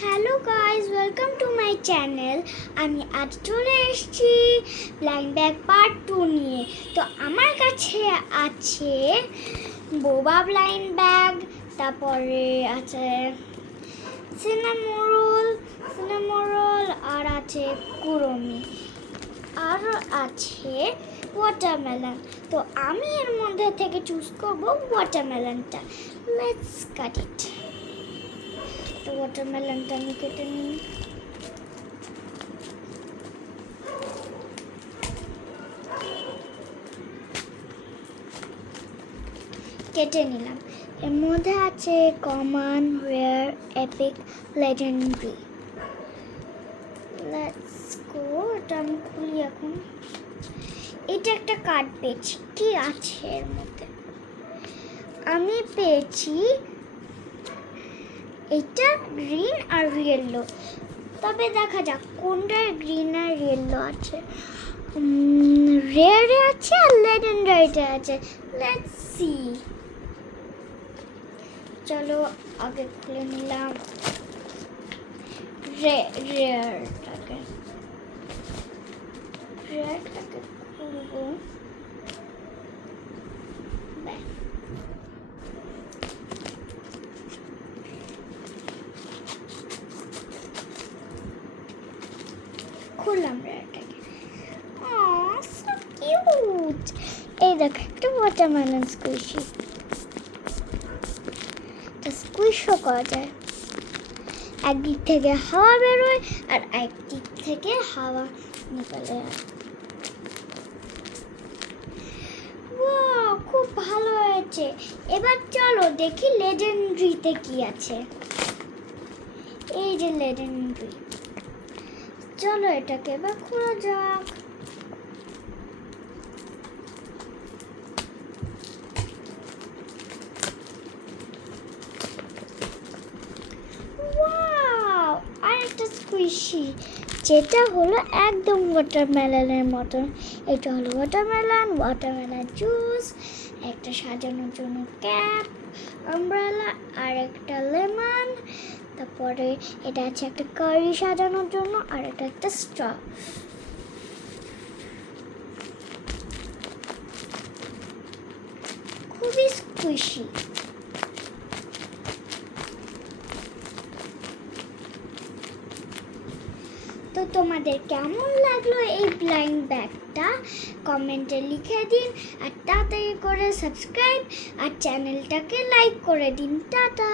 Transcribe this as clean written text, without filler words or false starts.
Hello guys, welcome to my channel. আমি আজ চলে এসেছি ব্লাইন্ড ব্যাগ পার্ট 2 নিয়ে। তো আমার কাছে আছে বোবা ব্লাইন্ড ব্যাগ, তারপরে আছে সিনামোরল আর আছে কুরমি, আর আছে ওয়াটারমেলন। তো আমি এর মধ্যে থেকে চুজ করব ওয়াটারমেলনটা। লেটস কাট ইট। তো ওয়াটারমেলনটা আমি কেটে নিই। কেটে নিলাম। এর মধ্যে আছে common, rare, epic, legendary. Let's go. এটা আমি খুলি এখন। এটা একটা কার্ড পেয়েছি। কি আছে এর মধ্যে? আমি পেয়েছি এটা গ্রিন আর ইয়েলো। তবে দেখা যাক কোনটা গ্রিন আর ইয়েলো আছে। রেয়ারে আছে আর লেজেন্ডারিতে আছে। Let's see. চলো আগে খুলে নিলাম রেয়ারটাকে খুলবো। খুললাম রেয়ারটাকে। So cute. এই দেখো একটা ওয়াটারমেলন স্কুইশি। স্কুইশও করা যায়। একদিক থেকে হাওয়া বেরোয় আর একদিক থেকে হাওয়া নিকলে। ওয়াও, খুব ভালো হয়েছে। এবার চলো দেখি লেজেন্ডারিতে কি আছে। এই যে লেজেন্ডারি। চলো এটাকে এবার খোলা যাক। ওয়াও, আর একটা স্কুইশি, যেটা হলো একদম ওয়াটারমেলনের মতন। এটা হলো ওয়াটারমেলন জুস, একটা সাজানোর জন্য ক্যাপ, আমব্রেলা আর একটা লেমন। তারপরে এটা আছে একটা কারি সাজানোর জন্য, আর এটা একটা স্ট্র। খুবই স্কুইশি। তো তোমাদের কেমন লাগলো এই ব্লাইন্ড ব্যাগটা কমেন্টে লিখে দিন, আর তাড়াতাড়ি করে সাবস্ক্রাইব আর চ্যানেলটাকে লাইক করে দিন। টাটা।